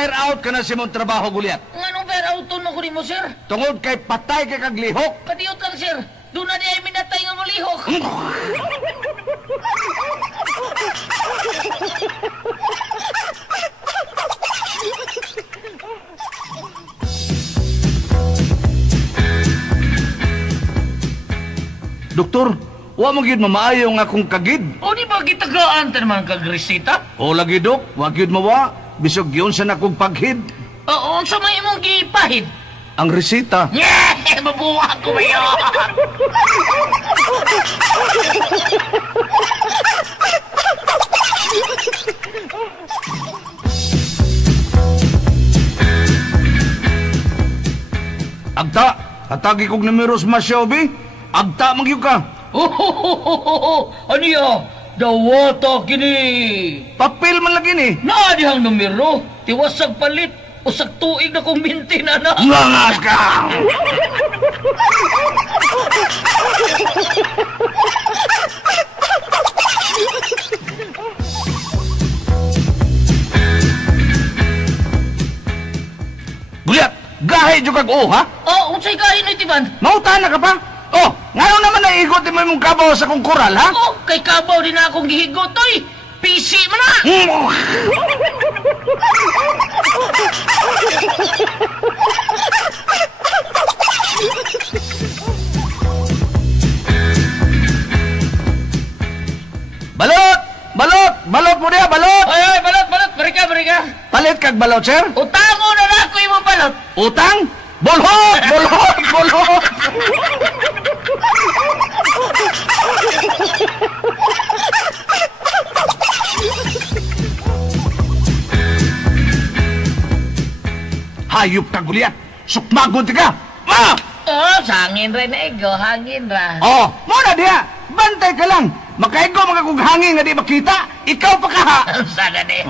Fire out ka na si mong trabaho, Gulyat. Nganong fire out to no ko mo, sir? Tungod kay patay kay kaglihok. Kadiyot lang, sir. Doon na niya minatay nga malihok. Doktor, wa mo gyud mamaayo nga akong kagid. O di ba gitagaan ta naman kag resita? O lagi, Dok, wa gyud mawa. Bisog yun sa nakong paghid. Oo, sa may imong gipahid. Ang resita. Yeah! Mabuha ko ba yun? Agta, hatagi kong numeros masyobi. Agta magyug ka. Ano yun? Dawata kini. Papel man lagi ni. Naadihang numero. Tiwasag palit. Usag tuig na kong minti na na. Ngangas ka! Gulyat, gahe jud kag ha? Oh, unsay kain na itiban? Mautana ka pa? Oh, ngayon naman naigot mo imong kabaw sa kong koral, ha? Oh, kay kabaw din akong gihigot, oy. PC mo na! Balot! Balot! Balot mo niya, balot! Ay, balot! Barika! Palit kag balot, sir? Utango na na ako yung balot! Utang? Bolhot! Bolhot! Hayop ka, Gulyat! Sukmagod ka! Ah! Oh, sangin rin na ego, hangin ra. Oh, muna diya! Bantay ka lang! Makaigo mga kong hangin nga di makita! Ikaw pa ka ha! Sana di.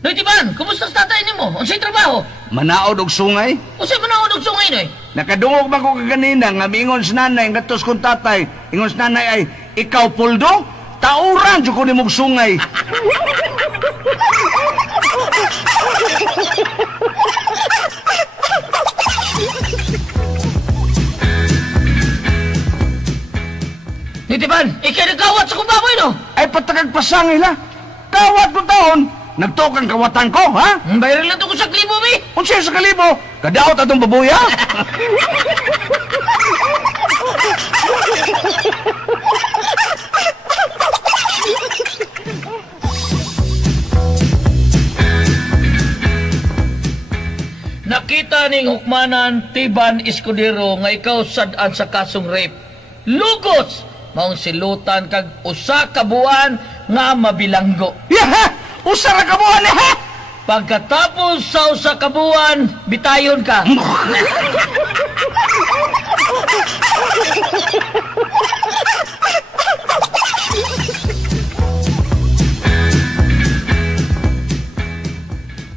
Noy, Tiban, kumusta sa tatay ni mo? Unsay trabaho? Manaod og sungay? Unsay manaod og sungay, Noy? Nakadungog man ko kaganina nga miingon sa nanay nga tos kong tatay. Ingon sa nanay ay, ikaw puldo? Tauran dyan ko ni mong sungay. Noy, Tiban, ikay nagkawat sa kubaboy, no? Ay patagag pasangay la. Kawat ko taon. Nagtukang kawatan ko, ha? Bayaran lang ito ko sa klibo, mi. Unsay sa kalibo? Kadaot atong babuya? Nakita ning hukmanan Tiban Escudero nga ikaw sad-an sa kasong rape. Lugos! Maong silutan kag usa ka buwan nga mabilanggo. Yaha! Usa ra ka buwan eh, ha? Pagkatapos sa usa ka buwan, bitayon ka.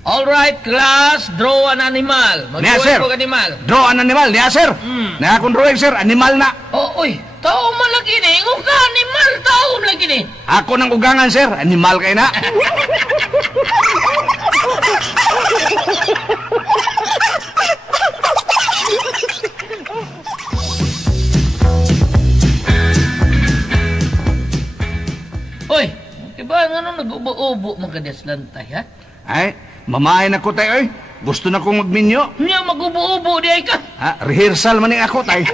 Alright, class, draw an animal. Niya, sir. Mag-draw animal. Draw an animal, niya, sir. Niya akong drawing, sir. Animal na. Oh, uy, tao man lagi ni. Ingo ka, animal, tao man lagi ni. Ako ng ugangan, sir. Animal kayo na. Uy, diba nga nung nag-ubo-ubo magkades lantay, ha? Ay, mamain ako tayo, eh. Gusto na kong magminyo. Niya mag-ubo-ubo di ay ka. Ha? Rehearsal maning ako, tay.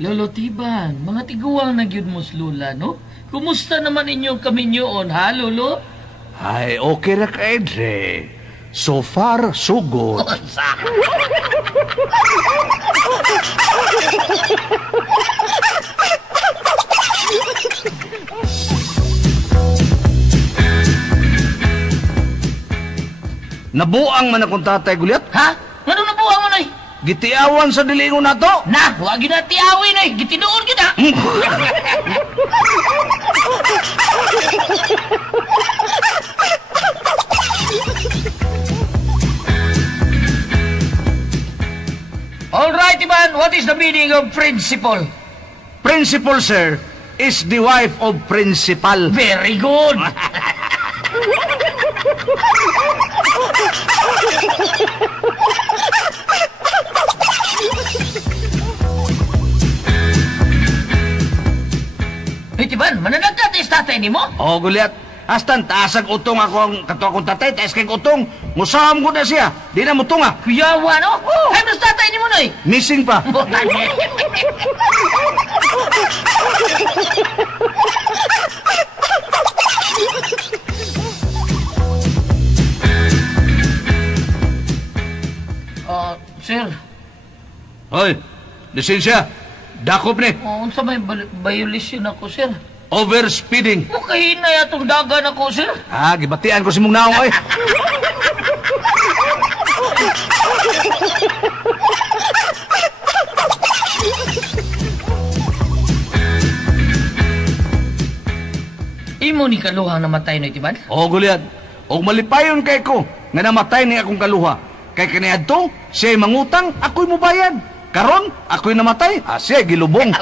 Lolo Tiban, mga tiguang nagyud mo lula, no? Kumusta naman inyong kaminyoon, ha, Lolo? Ay, okay ra ka, Edre. So far, so good. Sa. Nabuang man akong tatay, Gulyat. Ha? Ngano na buwang mo, Noy? Gitiawan sa dilingon na to. Na, huwag yun na tiawin, Noy. Gitinuon yun, ha? All right, Ivan, what is the meaning of principal? Principal, sir, is the wife of principal. Very good. Wait, Ivan, mananagkatis tatay ni mo? O, Gulyat, hastan, taasag utong ako ang kato akong tatay, taas kay utong, musaham ko na siya, di na mo tunga. Kuyawa, no? Ay, mas tatay ni mo, noy. Missing pa. Sir, Hoy, lisensya, dakop ni, unsa may violation ako, sir? overspeeding. Mukahin na yatong dagan ako, sir. Gibatian ko si mong naong, oy. Imo ni kaluhang namatay no, Itiban? O, Gulyat, og malipayon kay ko, nga namatay ni akong kaluha. Kay kaniadto, siya'y mangutang, ako'y mubayad. Karon, ako'y namatay, siya'y gilubong.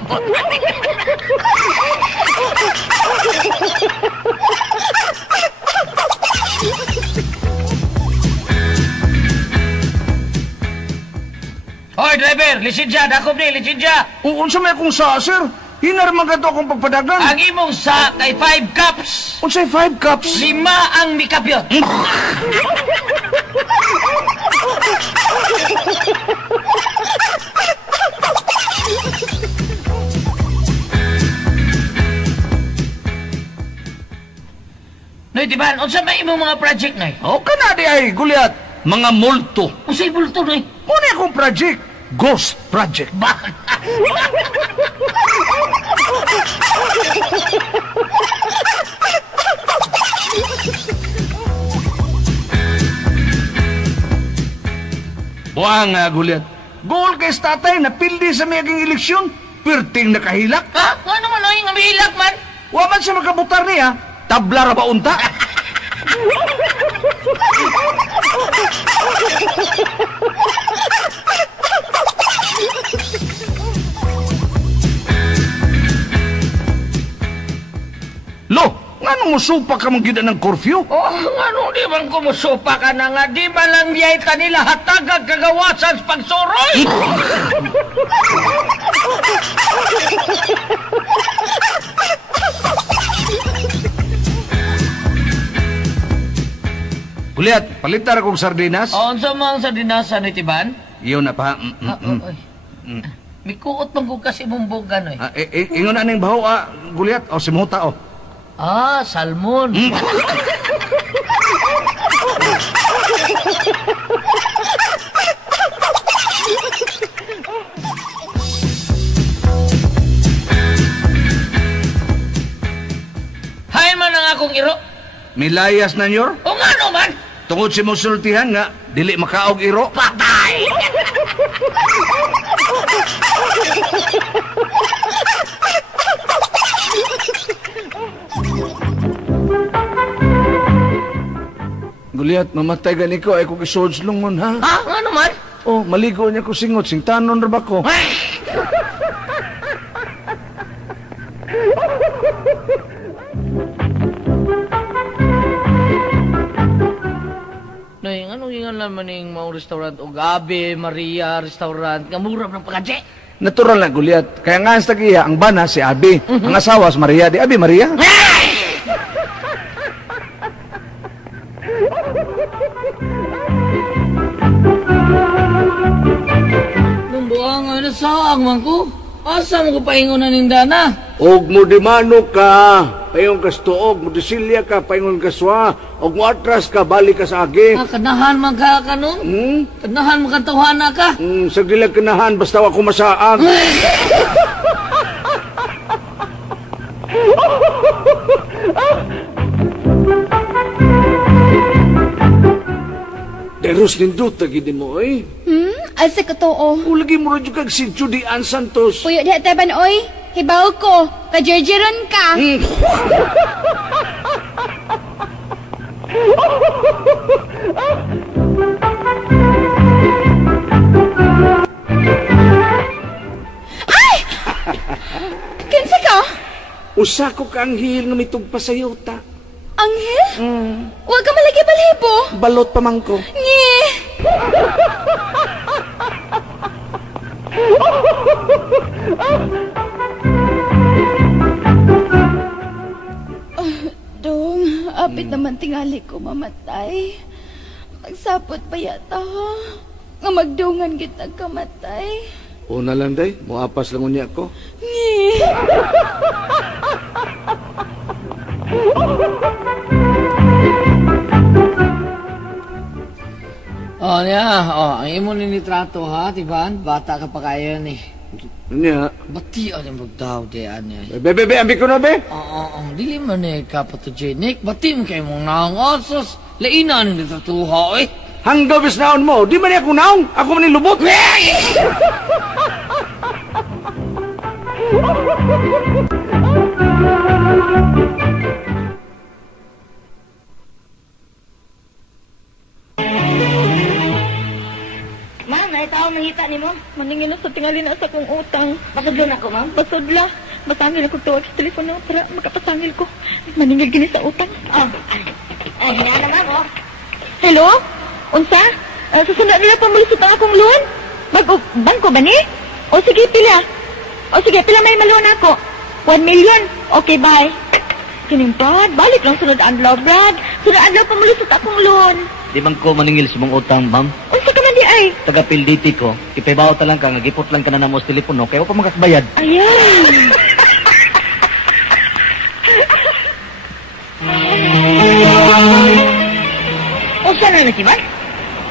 Hoy, driver! Lisensya! Dakop ni! Lisensya! Unsa may akong sa, sir? Hinarman ka to akong pagpadagan. Ang imong sa kay 5 cups! Unsay 5 cups? 5 ang mikapyot! Noy, Itiban, unsa may imong mga project, Noy? O, kanadi ay, Gulyat, mga multo. Unsay bulto, Noy? Muna akong project, Ghost Project. Ba? Buang nga, Gulyat. Goal kay tatay na pildi sa mayaging eleksyon. Pirting nakahilak. Ha? Ano man, Noy? Nga mahilak man? Waman siya makabutar niya. Tabla ra ba unta? Lo, nganong musupa ka mong gida ng curfew? Oh, ano di man kumusupa ka na nga? Di ba lang yayta nila hatagag kagawasan sa pagsuroy? Gulyat, palitar akong sardinas. O, unsa mo ang sardinasan, Itiban? Iyon na pa. Oy. May kuot man ko kasi mumbugan, oy. Ingon na ning baho, Gulyat. O, simuta, o. Salmon. Hay man ang akong iro. Milayas na nyor. O nga no man. Tungod si musultihan nga, dili makaog iro. Patay! Gulyat, mamatay gani ko ay kung isods lungon, ha? Ha? Nga naman? Oh, maligo niya ko singot, sing tanon ra ba ko? Ay! Noy, anong ingan naman yung mga restaurant o Gabi, Maria restaurant, nga mura ng pagkadje? Natural na, Gulyat. Kaya nga sa tagiya, ang bana si Abi. Ang asawa si Maria. Di Abi, Maria? Nung buwang nga nasaang man ko, asa mo ko paingon na ning dana? Og mo di manok ka, payon ka stuog, mo di silya ka, payon ka swa, og mo atras ka, balik ka sa agi. Kanahan man ka kanon? Kanahan man katawhana ka? Sa gilag kanahan, basta ako masaag. Deros nindot, tagidin mo, eh. Asa ka to, oh. Ulagi mo rin yung kag si Judy Ann Santos. Puyo di taban, oy. hibaw ko. Pajerjeron ka. Ay! Kinsa ka? Usa ko ka anghel nga mitugpa sa yuta. Anghel? Huwag ka malagi balhibo. Balot pa man ko. Ngi! Dong, apit naman tingali ko mamatay. Magsapot pa yata ha. Nga magdungan kita kamatay. Una lang day, muapas lang unya ko. Ngi! Ang imo ni nitrato ha, Tiban? Bata ka pa kayo ni. Nya. Bati ang magdaw di anya. Be, ambi ko na be. Dili man eh kapatogenic. Bati mo kayo mong nangasos. Lainan ni nitrato ha eh. Hanggaw bis naon mo, di man ako naong, ako man nilubot. Ma'am, naitaw nangita ni mo? Maningin sa tingali na sa kong utang. Pasudlo na ko, ma'am. Pasudla. Masangil ako tuwag sa telepono para makapasangil ko. Maningil gini sa utang. Hinaan naman, oh. Hello? Unsa? Susunod nila pamulusot ang akong loan? Bangko ba ni? O sige, pila. Pila may maluan ako. 1 million. Okay, bye. Kining Brad, balik lang sunod adlaw, Brad. Sunod adlaw pamulusot akong loan. Di man ko maningil sa mong utang, ma'am. Unsa ka man di ay? Taga PLDT ko. Ipabaw ta lang ka, nagipot lang ka na namo sa telepono, kaya ko makakbayad. Ayan. Unsa na na si Ma'am?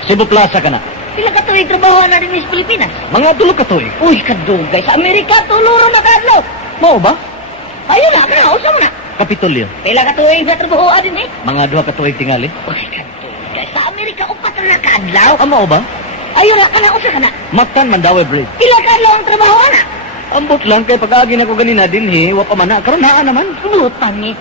Cebu Plaza ka na. Pila ka tuwing trabaho na rin sa Pilipinas? Mga tulo ka to eh. Uy, kadugay. Sa Amerika, tuluro na kadlaw. Mao ba? Ayun na, kana, usam na. Kapitolyo. Pila ka tuwing sa trabaho din eh. Mga duha ka tuig tingali. Uy, kadugay. Sa Amerika, upat na kadlaw. Mao ba? Ayun na, kana, usa ka na. Matan Mandawi Bridge. Pila kadlaw ang trabaho na. Ambot lang kay pag-agi na ko ganina din he, wa pa man na. Karon naa naman. Butang ni.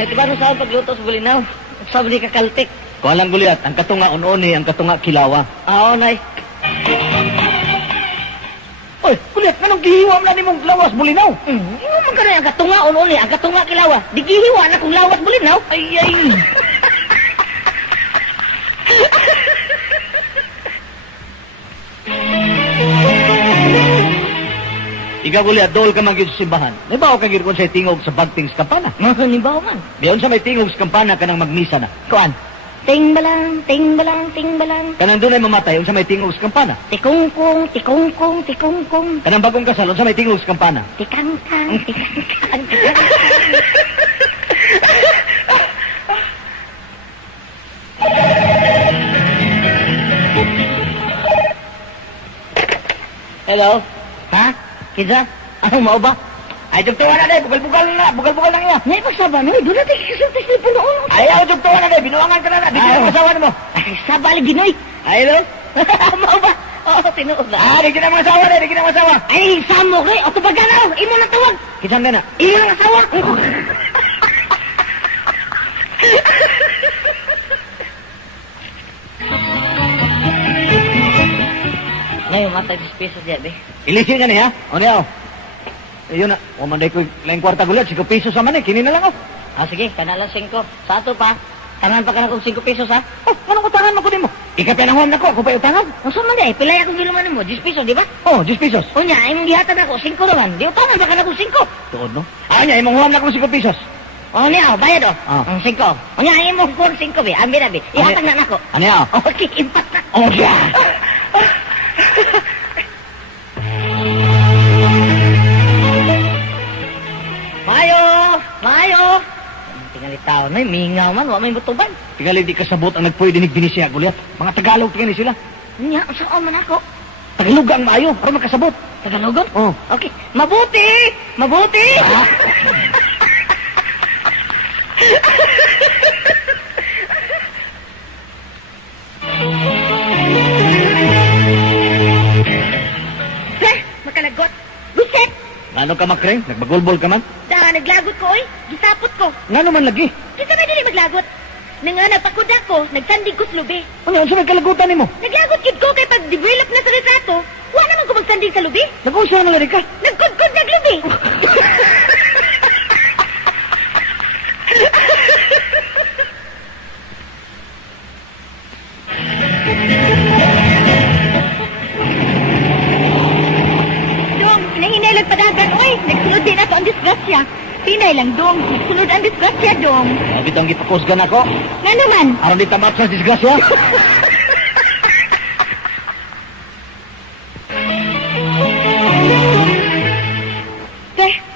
Ay, diba nung saan pagluto sa bulinaw? Sabi ka kaltik. Kuha lang guliat, ang katunga unoni, ang katunga kilawa. Oo, nay. Oy, guliat, anong gihiwa mo na ni mong lawas bulinaw? Ino man ka na ang katunga unuli, ang katunga kilawa. Di gihiwa na kung lawas bulinaw. Ay, ay. Ikaw guliat, dool ka magyud sa simbahan. Nabaw ka girkon sa tingog sa bagting sa kampana. Nakanibaw man. Biyon sa may tingog sa kampana kanang magmisa na. Kuan. Ting balang, ting balang, ting balang. Kanang doon ay mamatay, unsa may tingog sa kampana. Tikungkong, tikungkong, tikungkong. Kanang bagong kasal, unsa may tingog sa kampana. Tikangkang, tikangkang, tikangkang. Hello? Ha? Kisa? Anong mau ba? Ay, jugtuwa na day, bugal-bugal na, bugal-bugal lang iya. May pagsaba no? Doon natin kasultas ni Punoon. Ayaw, jugtuwa na day, binuangan ka na na, di ka na masawa mo. Ay, sabali ginoy. Ay, no? Mau ba? Oo, tinuod na. Di ka na masawa day, di ka na masawa. Ay, samo kay. O kabaganaw, imo na tawag. Kisang ka na? Imo na asawa. Ngayon, matay 10 pesos diya, be. Ilisin ka niya, o niya, o. Ayun na, umanday ko, laing kwarta gulat, 5 pesos naman eh, kini na lang, o. Ah, sige, kanalang 5. Sa ato pa, tanan pa ka na kong 5 pesos, ha? Oh, anong utangan mo ko din mo? Ikapanahon na ko, ako pa utangan. Ang saan man di, pilay akong giluman mo, 10 pesos, di ba? Oh, 10 pesos. O niya, imong gihatag ako, 5 naman. Di utangan ba ka na kong 5? Tuod, no? Ah, niya, imong huwam na kong 5 pesos. O niya, bayad o. Ah. Ang 5. O niya, imong kong 5, be. Ambi na, be. Ihatag na nako. Ano niya, o? Okay, impact na. Oh, siya. Mayo! Mayo! Tingali tao na, mingaw man, wa may butuban. Tingali di kasabot ang nagpuyo dinig binisya, gulat. Mga Tagalog tingin sila. Niya, saan man ako? Tagalog ang maayo, aron magkasabot. Tagalogon? Oh. Okay. Mabuti! Mabuti! Ano ka makreng? Nagbagulbol ka man? Naglagot ko, oy. Gisapot ko. Nga naman lagi. Kita ba dili maglagot? Nga nagpakuda ko, nagsandig ko sa lubi. Ano sa nagkalagutan nimo? Naglagot kid ko kay pag-develop na sa retrato, wa naman ko magsandig sa lubi. Nag-usya na lari ka. Nagkudkod naglubi. Dong, hinahinalag padagan, oy. Nagsunod din ako ang disgrasya. Pinay lang, Dong. Nagsunod ang disgrasya, Dong. Sabi tong gipakusgan ako. Nga naman. Aron di tamat sa disgrasya.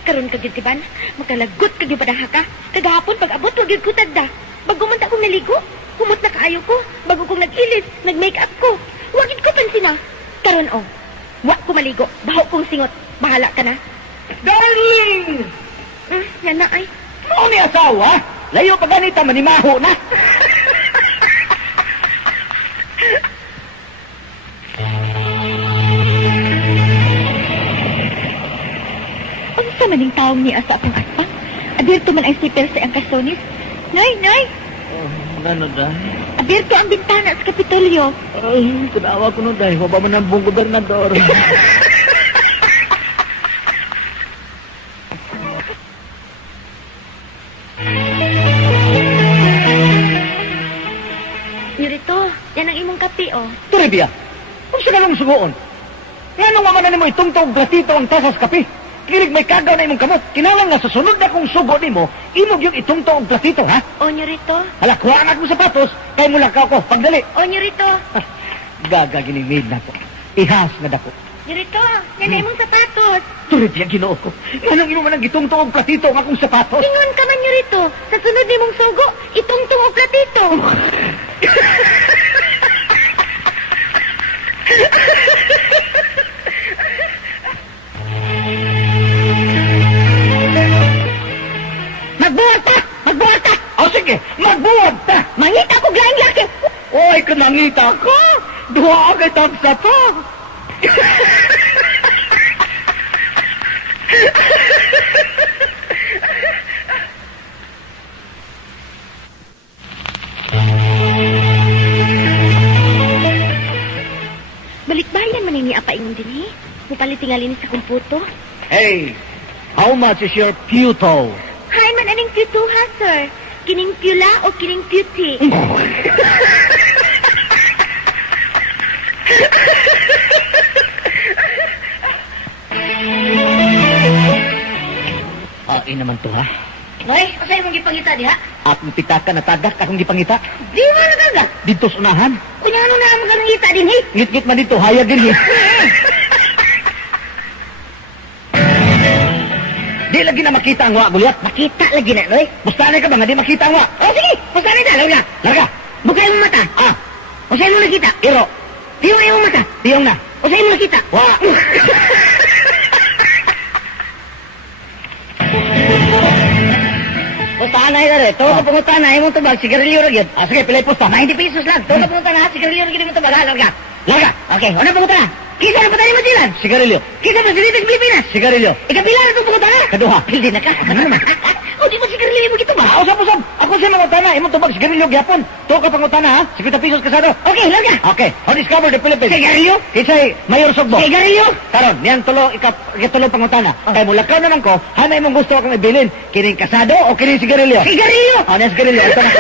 Karon ka gyud tiban, makalagot ka gyud padaha ka. Kagahapon pag abot wa gyud ko tagda. Bago man ta akong naligo, humot na kaayo ko. Bago kong nag-ilis, nag-make up ko. Wa gyud ko pansina. Karon wa ko maligo. Baho kong singot. Bahala ka na. Darling! Yan na ay. Mao ni asawa? Layo pa ganita manimaho na. Unsa maning taong ni asa akong aspang? Abirto man ang sipil sa ang kasonis. Nay! Ano dahil? Abirto ang bintana sa Kapitolyo. Ay, kunawa ko nun dahil. Waba man ang buong gobernador. Yurito, yan ang imong kape, oh. Turibia, kung sa kalong sugoon, nga nung mamanan mo itungtong gratito ang tasas kape. Kilig may kagaw na imong kamot. Kinawang nga sa sunod na kong sugo ni mo, imog yung itungtong ang platito, ha? O, Yurito. Hala, kuhaan ako sapatos, kay mula ka ako. Pagdali. O, Yurito. Gaga ginimid na ko. Ihas na dako. Yurito, yan na imong sapatos. Turibia, ginoo ko. Nga nang imo man ang itungtong ang platito ang akong sapatos. Ingon ka man, Yurito. Sa sunod ni mong sugo, itungtong o platito. Magbuhat ta! Magbuhat ta! O sige, magbuhat ta! Mangita ko glaing laki. Oy, kanangita ka! Duha agay tagsa pa! Balikbayan man ni apa ingon din, eh. Mupalit tingalin sa kumputo. Hey, how much is your puto? Hay man aning puto ha, sir. Kining pula o kining puti? Ay naman to, ha? Noy, asay mong gipangita diha? Akong pitaka na tagak, akong gipangita. Di mo nagagak. Dito sa unahan. Kunya ano na mo ganang ngita din, eh? Ngit-ngit man dito, hayag din, eh. Di lagi na makita ang wa, Gulyat. Makita lagi na, Noy. Bustanay ka ba nga di makita ang wa? O sige, pasanay na, Lola. Larga. Bukay mo mata. Ah, Usay mo nakita. iro. Tiyong na yung mata. Tiyong na. Usay mo nakita. Wa. Pustanay na rin. Tuwa ka pangutanay mong tubag, sigarilyo rin yun. Ah, sige, pilay pusta. 90 pesos lang. Tuwa ka pangutanay, sigarilyo rin mo tubag, ha, Larga. Larga. Okay, una pangutanay. Kisa na patayin mo dilan. Sigarilyo. Kisa presidente ng Pilipinas. Sigarilyo. Ikapila na itong pangutanay. Kaduha. Pildi na ka. Ano naman? O, di mo sigarilyo mo gito ba? Ah, usap. Ako siya mangutana. Imong tubag, sigarilyo gyapon. Tuwa ka pangutana, ha? 50 pesos kasado. Okay, Larga. Okay. On discover the Philippines. Sigarilyo? Kisay, Mayor Sogbo. Sigarilyo? Karon, niyan ikatulo pangutana. Kaya mulakaw naman ko, hanay mong gusto akong ibilin. Kining kasado o kining sigarilyo? Sigarilyo? Ah, niyan sigarilyo. Ito na.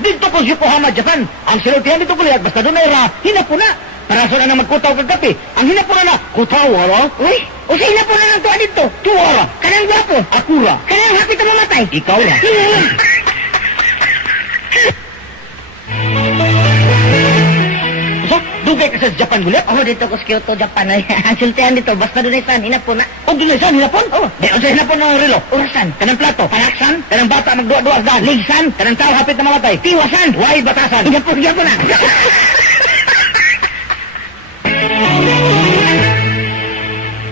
Dito po si Yokohama, Japan. Ang silutihan dito kulihat, basta doon ay hinapuna. Paraso na magkutaw kag kape. Ang hinapuna na, kutaw, wala? Uy, usay na po na ng tuwa dito. Tuwara. Kanang gwapo. Akura. Kanang hapit na mamatay. Ikaw na. So, dugay ka sa Japan gulihat? Oh, dito ko sa Kyoto, Japan. Ay, ang siltihan dito, basta doon ay san, hinapon na. O, doon ay saan, hinapon? Oh. Di, o sa hinapon ng relo. Urasan. Kanang plato. Palaksan. Kanang bata magduwa-duwa daan. Ligsan. Kanang tao hapit na mamatay. Tiwasan. Huwag batasan. Hinapon na.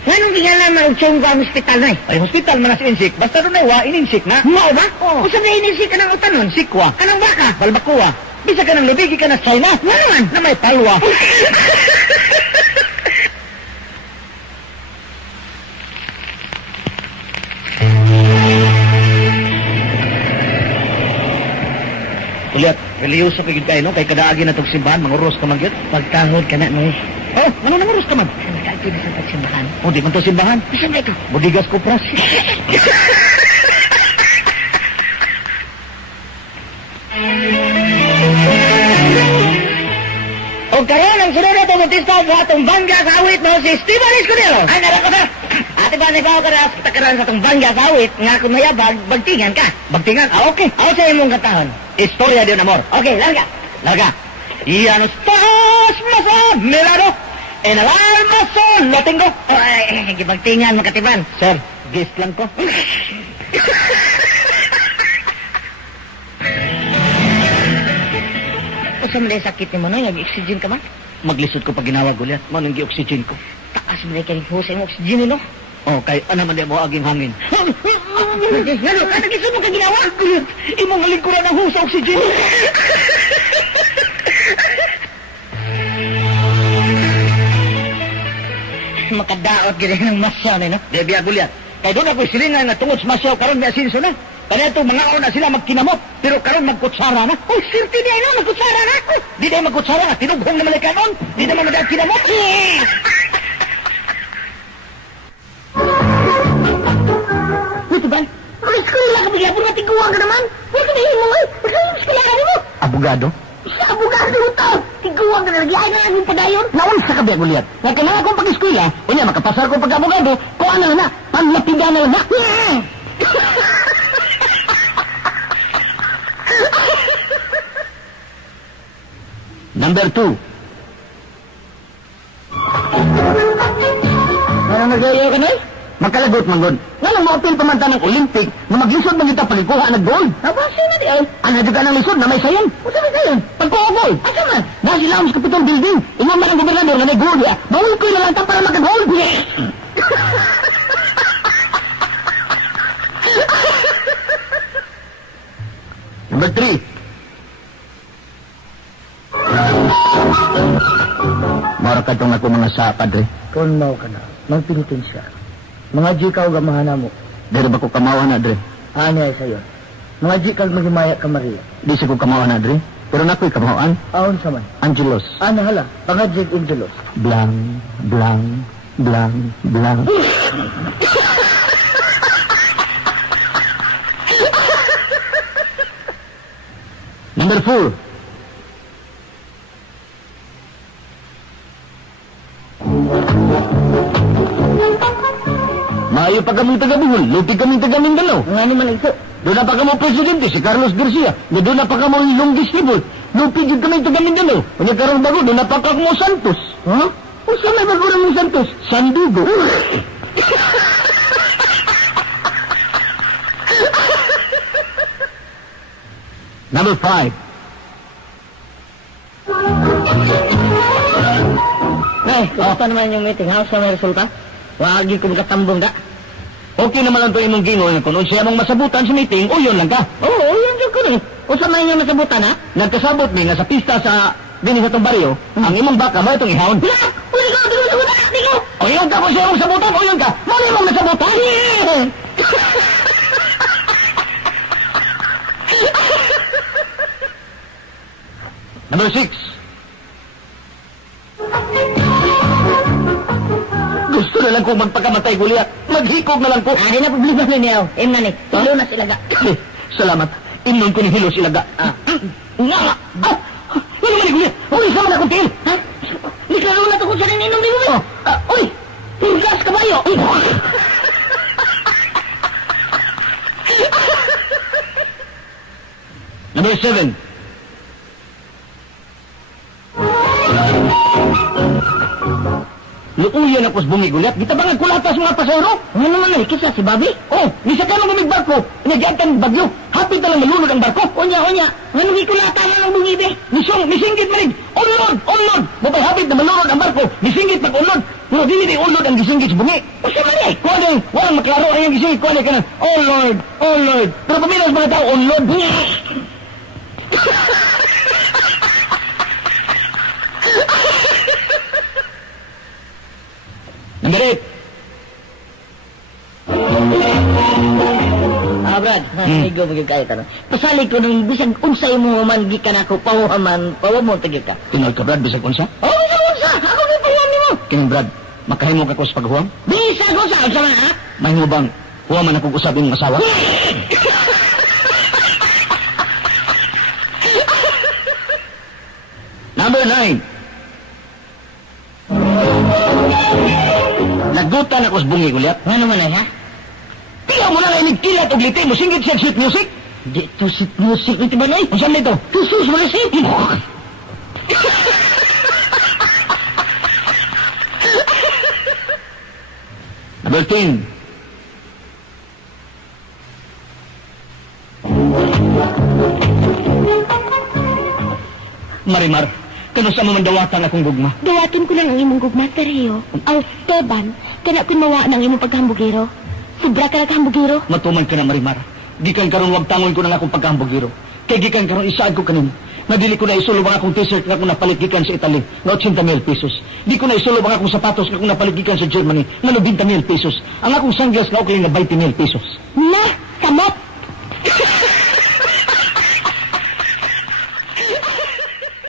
Nganong gingalan man og Chonggan Hospital na eh. Ay, hospital man na si insik. Basta doon ay wa, ininsik na. Mao ba? Oo. Kung saan na inisik ka ng utanon? Sikwa. Kanang baka? Balbakuwa. Bisa ka ng lubigi ka na China. Nga naman. Na may palwa. Uliat, reliyoso ka kayo, no? Kay kadaagi na itong simbahan, manguros ka man yun. Pagtangod ka na, Noy. Oh, ano nanguros ka man? Saan ka ito sa pagsimbahan? O, di man to simbahan. Saan ba ito? Budigas ko, pras. O karon ang sunod na tumutista sa atong bangga sa awit mo si Steven Escudero. Ay, naran ko na. Ate ba, nagawa ka na takaran sa atong bangga sa awit nga kung mayabag, bagtingan ka. Bagtingan? Ah, okay. Ako sa imong katahon. Istorya de un amor. Okay, larga. Larga. Y a los pas más mirado. En el alma solo tengo. O, ay, gibagtingan mo katiban. Sir, guest lang ko. O sa mga sakit ni mo, Noy, nag-oxygen ka man? Maglisod ko pag ginawag ulit. Manong gi-oxygen ko. Taas mo na kayo husay mo oxygen, no? Oh, kay ano man di mo aging hangin. Ngano, nag-isod mo ka ginawa? Imong halingkuran ang husa oxygen. Makadaot gini ng masya na, no? Debi agulyat. Kay doon ako'y silingan na tungod sa masyaw karon may asinso na. Kaya ito, mga na sila magkinamot. Pero karon magkutsara na. Uy, sirti di ay no, magkutsara na. Di tayo magkutsara na. Tinughong naman ay kanon. Di naman na dahil kinamot. Ito ba? Ang eskwela ka bigla po nga tiguan ka naman. Huwag ka nahin mo nga. Huwag ka yung eskwela mo. Abogado? Sa abogado ito. Tiguan ka na lagi. Ay na lang yung padayon. Naon sa kabi agulyat. Kaya kailangan akong pag-eskwela. O niya, makapasar ko pag-abogado. Kung ano na, panlapigan na lang na. Number 2. Ano nagayo ka na? Makalagot manggod. Nga nang ma-appeal pamanta ng Olympic na maglisod man kita pagikuha ng gold. Aba, sino di ay? Ano juga ng lisod na may sayon? O sabi kayo? Pagkuha-gold. Asa man? Na sila ang kapitong building. Ingon man ang gobernador na may gold ya. Bawal ko na lang ta para magka-gold. Number 3. Mara ka itong ako mga sa padre. Kung mau ka na, magpinitensya. Mga jikaw gamahan mo. Dere ba ko kamawa na, Dre? Ano ay sayo? Mga jikaw magimaya ka Maria. Di siya ko kamawa na, Dre. Pero nako'y kamawaan. Aon sa man. Angelos. Ano hala? Pangajig Angelos. Blang, blang, blang, blang. Number 4. Maayo pa kaming taga-Bihol, lupi kaming taga-Mindanao. Nga naman ito. Doon na pa kamo presidente, si Carlos Garcia. Doon na pa kamo yung distribute. Lupi din kaming taga-Mindanao. Kanya karong bago, doon na pa kamo Santos. Ha? O saan may bago ng Santos? Sandigo. Number 5. Eh, kamusta naman yung meeting? How's na may resulta? Wagi ko magkatambong da. Okay naman lang ito imong gingon. Kung siya mong masabutan sa meeting, o yun lang ka. Oo, yun dyan ko rin. O sa may nga masabutan, ha? Nagkasabot mi nga sa pista sa dinis sa itong baryo, ang imong baka mo itong ihawon. Uli ko, di ko nasabutan, di ko! O yun ka kung siya mong sabutan, o yun ka. Mali mong nasabutan. Number 6. Gusto na lang kong magpakamatay, Guliat. Maghikog na lang ko. Ah, di na problema na niyaw. Im na ni. Tulo na sila ga. Salamat. Inon ko ni Hilo sila ga. Nga! Ano man, Guliat? Uli sa man akong tiil. Ha? Di ka na ito kung saan inom di mo eh. Uy! Gas kabayo! Number 7. Luuyan ako sa bumigulat. Gitabangan ko lahat sa mga pasero. Ano naman eh, kisa si Bobby? Oh, nisa ka nang bumigbarko. Nagyantan bagyo. Hapit na lang malunod ang barko. Onya. Ano hikulata na ng bungibe? Misingit manig. Unlod. Mabay hapit na malunod ang barko. Misingit pag unlod. Pero dili di unlod ang gisinggit sa bungi. O sa man eh. Kuha din. Aron maklaro ang iyong gising, kuha ka na, oh Lord, oh Lord. Pero pamilas mga tao, oh Lord. Number 8. Brad, maligo magigay ka na. Pasali ko nung bisag unsay mo man gikan ako, pawaman, pawamon tagi ka. Tinol ka, Brad, bisag unsa? Oh, unsa? Ako ni pawami mo. Kining Brad, makahimo ka ko sa paghuwam? Bisag unsa, unsa man ha? May mo bang huwaman akong usapin ng asawa? Number 9. Nagutan ako sa bungi ulit. Ano man ay ha? Tingnan mo na nga inigkilat o glitay mo, singgit siya sweet music. Di to sit music iti ba nay? Unsan nito? Jesus, wala sit. Number 10. Marimar, kano sa mamandawatan akong gugma? Dawaton ko lang ang imong gugma, Tereo. Aw, Teban, kana kun mawaan ang imong paghambugiro. Sobra ka naghambugiro. Matuman ka na, Marimar. Gikan karon wag tangon ko na akong pagkahambugiro. Kay gikan karon isaad ko kanin. Nadili ko na isulog ang akong t-shirt nga akong napalit gikan sa Italy na 80,000 pesos. Di ko na isulog ang akong sapatos nga akong napalit gikan sa Germany na 90,000 pesos. Ang akong sunglass na ukling na 20,000 pesos. Na,